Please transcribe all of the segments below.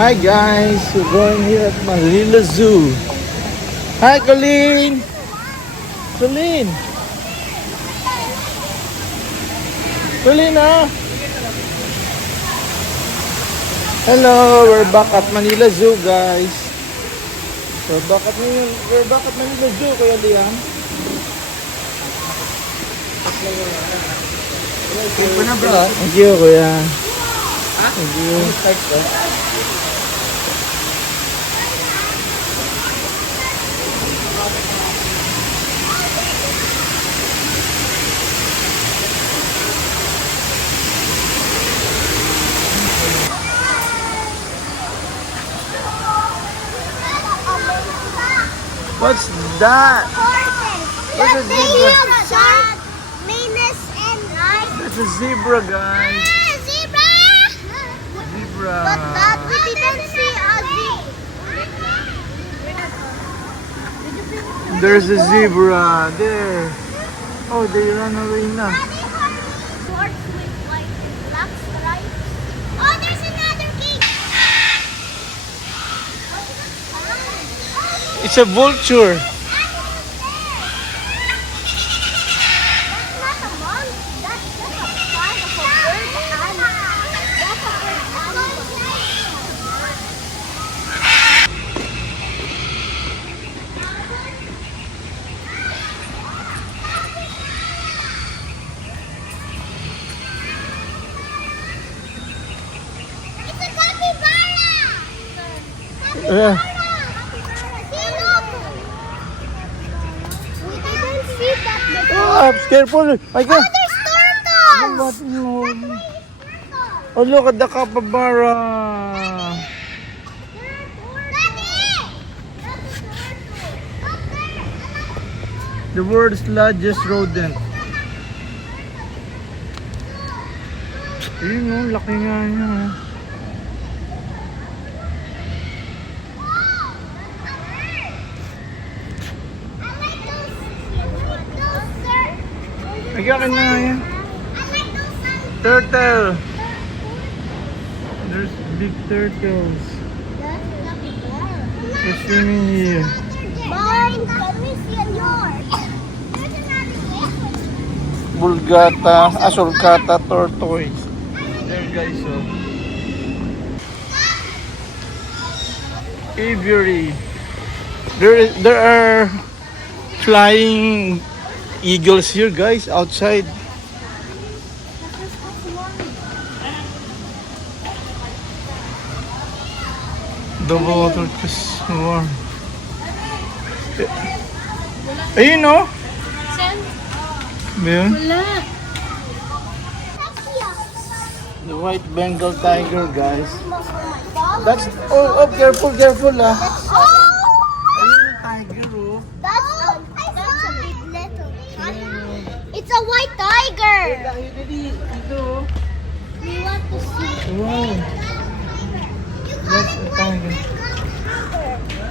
Hi guys, we're going here at Manila Zoo. Hi Colleen! Colleen! Colleen ah! Hello, we're back at Manila Zoo guys. We're back at Manila Zoo, Kuya Liam. Thank you, Kuya. Thank you. What's that? What's a zebra? That's a zebra, guys. Zebra! Zebra. But that we didn't see a zebra. There's a zebra there. Oh, they ran away na. Short with white and black stripes. Oh, there's another king. It's a vulture. That's not a monkey. That's just a kind of a bird animal. That's a bird animal. It's a capybara. Yeah. We didn't see that before. Oh, careful. My God. Oh, there's turtles! No. Oh, look at the capybara. The world's largest rodent. Yun, oh, laki nga niya. Oh. Nagkakin na nga yan. Turtle. There's big turtles. They're swimming here. Mom, can we see yours? Bulgata, sulcata tortoise. There guys, oh. Aviary. There are flying eagles here guys outside. The water is warm. Ayun oh. Ayun. The white Bengal tiger guys. That's oh careful ah. Oh! Ayun yung tiger oh. That's a big little tiger. It's a white tiger. Ito. We want to see. Wow. That's a tiger.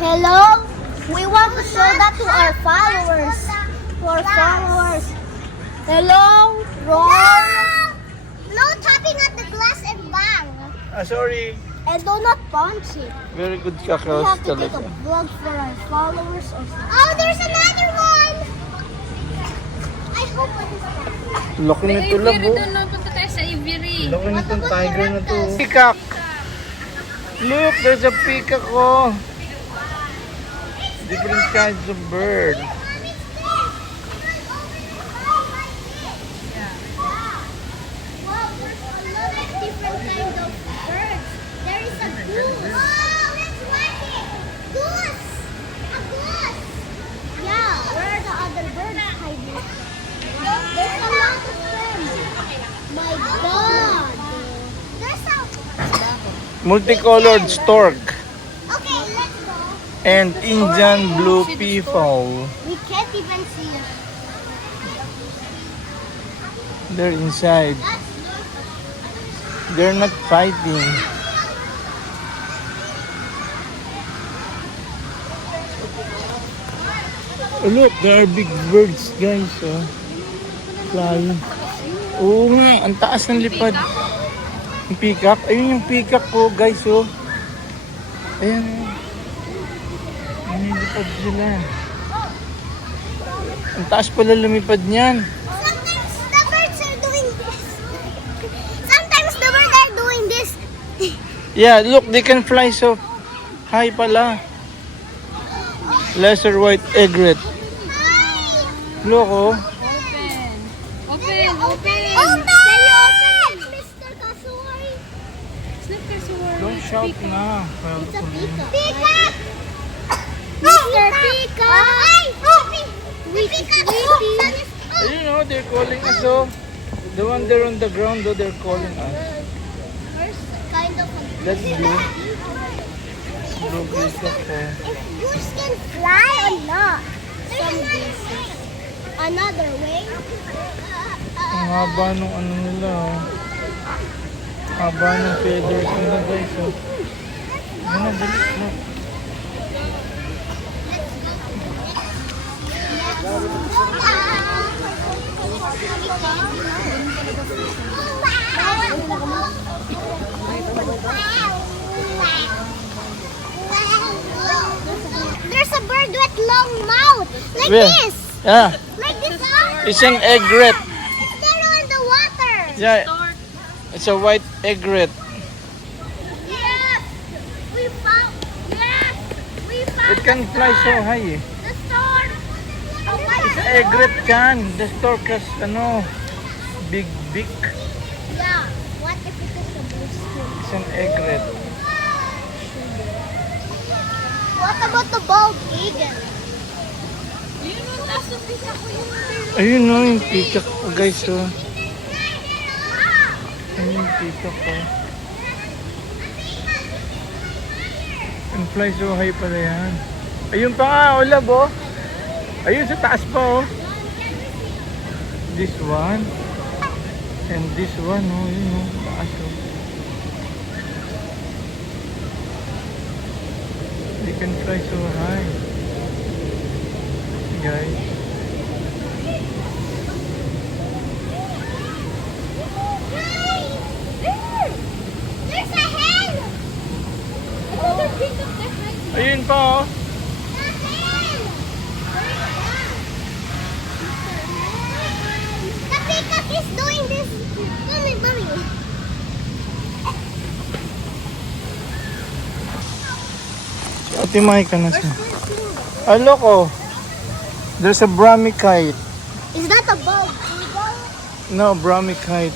Hello? We want to show that to our followers. Hello? Roar? No tapping at the glass and bang. Sorry. And do not punch it. Very good We kakao have to take talaga. a vlog for our followers. Oh, there's another one! I hope it is that. Laki nito labo. Doon lang punta tayo sa aviary. Laki nitong tiger na to. Peacock. Look, there's a peacock oh. Different kinds of bird. Wow, there's a lot of different kinds of birds. There is a goose. Oh, let's watch it. Goose. A goose. Yeah, where are the other birds hiding? There's a lot of them. My God. There's a... Multicolored stork Okay, let's go. and Indian blue peafowl. We can't even see it. They're inside. They're not fighting. Oh, look, there are big birds, guys. Oh. Flying. Oo nga, ang taas ng lipad. Yung peacock. Ayun yung peacock ko, guys. Oh. Ayan. Lumilipad sila. Ang taas pala lumipad niyan. Sometimes the birds are doing this. Sometimes the birds are doing this. Yeah, look, they can fly so high pala. Lesser white egret. Hi. Look, oh. Open. Open. Open. Open. Can you open it, Mr. Kasuari? It's not Kasuari. Don't shout na. It's a peacock. Peacock. Mr. Peacock. Ay, peacock. You know, they're calling us, oh. The one there on the ground, though, they're calling us. Kind of a That's blue. Blue peacock, oh. If goose can fly or not. Some gooses. Another way. Ang haba nung ano nila, oh. Haba ng feathers nila, guys, oh. Yan na, dali. Look. There's a bird with long mouth. Like Where? this. Yeah, Like this. Huh? it's an egret. It's there on the water. Yeah, Stork. it's a white egret. Yes. We found. Yes. We found. It can fly so high, eh. The storm. It's an egret can. The stork has, ano, big beak. Yeah. What if it is a blue skin? It's an egret. What about the bald eagle? Yun yung last of peacock ko yun. Ayun, no, yung peacock, oh, guys, oh. Ayun yung peacock, oh. And fly so high pala yan. Ayun pa nga, ulab, oh. Ayun sa taas pa, oh. This one. And this one, oh. Yun, oh. Taas, oh. They can fly so high. Guys. There's a hen. Another peacock there, right? Ayun pa, oh. A hen. The peacock is doing this. Mommy, mommy. Ate Mike, ano siya? Ah, look, oh. There's a Brahmi kite. Is that a bald eagle? No, Brahmi kite.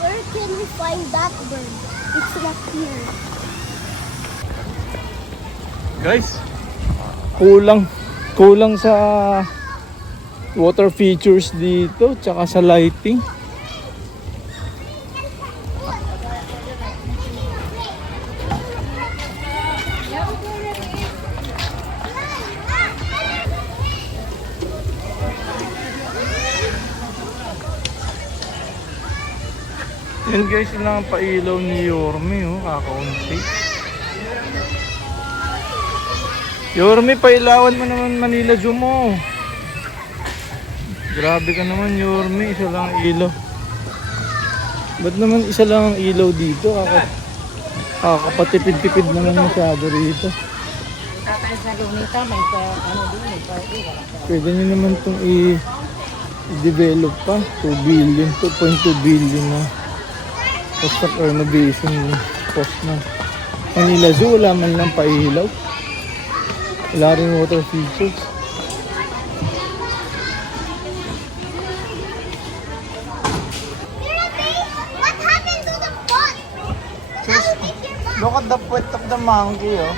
Where can we find that bird? It's not here. Guys, kulang sa water features dito, tsaka sa lighting. Yan guys, yun lang ang pailaw ni Yorme, oh, kakaunti. Yorme, pailawan mo naman Manila Zoo mo. Grabe ka naman, Yorme, isa lang ang ilaw. Ba't naman isa lang ang ilaw dito? Kakapatipid-tipid naman masyado rito. Tatay sa lunita, may pa, ano din, may pa. Pwede nyo naman itong i-develop pa. 2 billion, 2.2 billion na cost of renovation cost na. Manila Zoo, wala man lang pailaw. Wala rin water features. What happened to the pot? How did your mom? Look at the foot of the monkey, oh.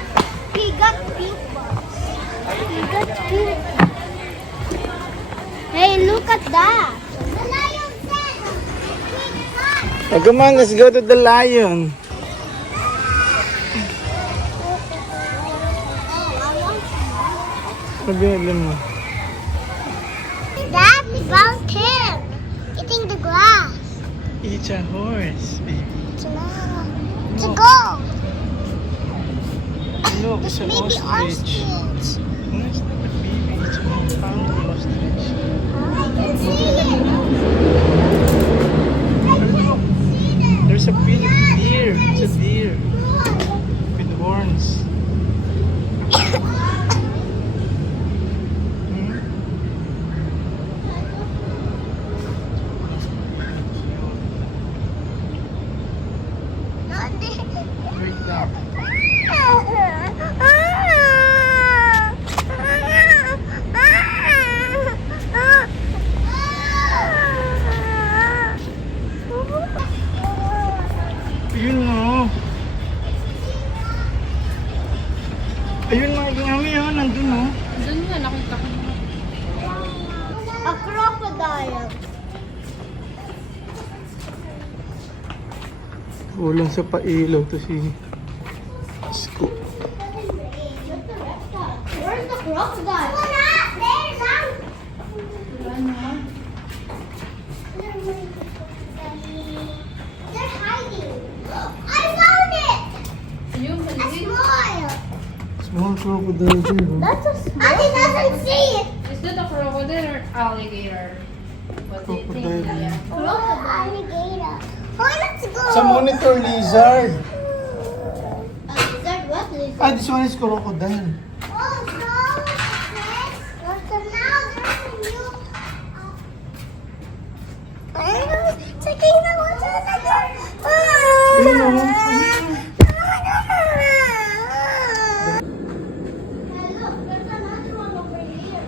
He got pupas. He got pupas. Hey, look at that. The lion said, Oh, come on, let's go to the lion. Sabihin mo. Dad, we found him eating the grass. It's a horse, baby. To go. Look, This it's an baby ostrich. ostrich. No, it's not a baby, it's a compound ostrich. I can see it. I can see it. There's a pink deer. It's a deer. Look. Kulang sa pailaw to si Asko. Where's the crocodile? There's some. They're hiding. I found it. A smile. Small crocodile there. Oh. That's a smile. Ate doesn't see it. Is that a crocodile or alligator? What do you think? Crocodile. Yeah. Crocodile. Alligator. Oh, let's go. Sa monitor lizard. Lizard, what lizard? Ah, this one is crocodile. Oh, so now there's a new. Sakina, what's that? Look, there's another one over here.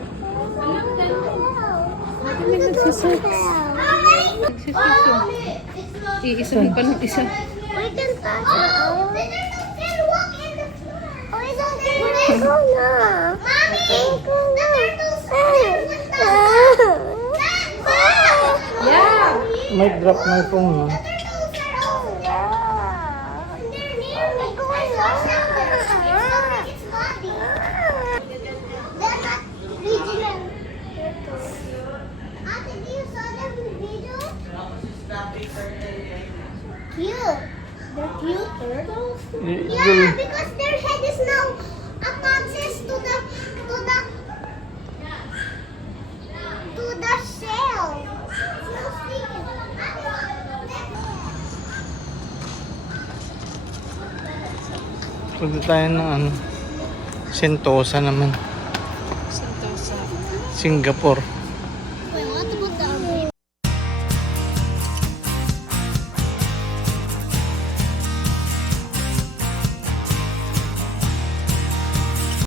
Iisang pa ng isa. We can touch it. Oh, can walk in the floor. Oh, it's okay. Go na. Mommy, the turtles Yeah! Might drop my phone. No? The turtles are they're near me. I saw something. It's not its body. They're not regional turtles. Ate, do you saw them in the video? Cute. They're cute turtles. Yeah, because their head is now attaches to the shell. Punta tayo ng ano, Sentosa naman. Sentosa. Singapore.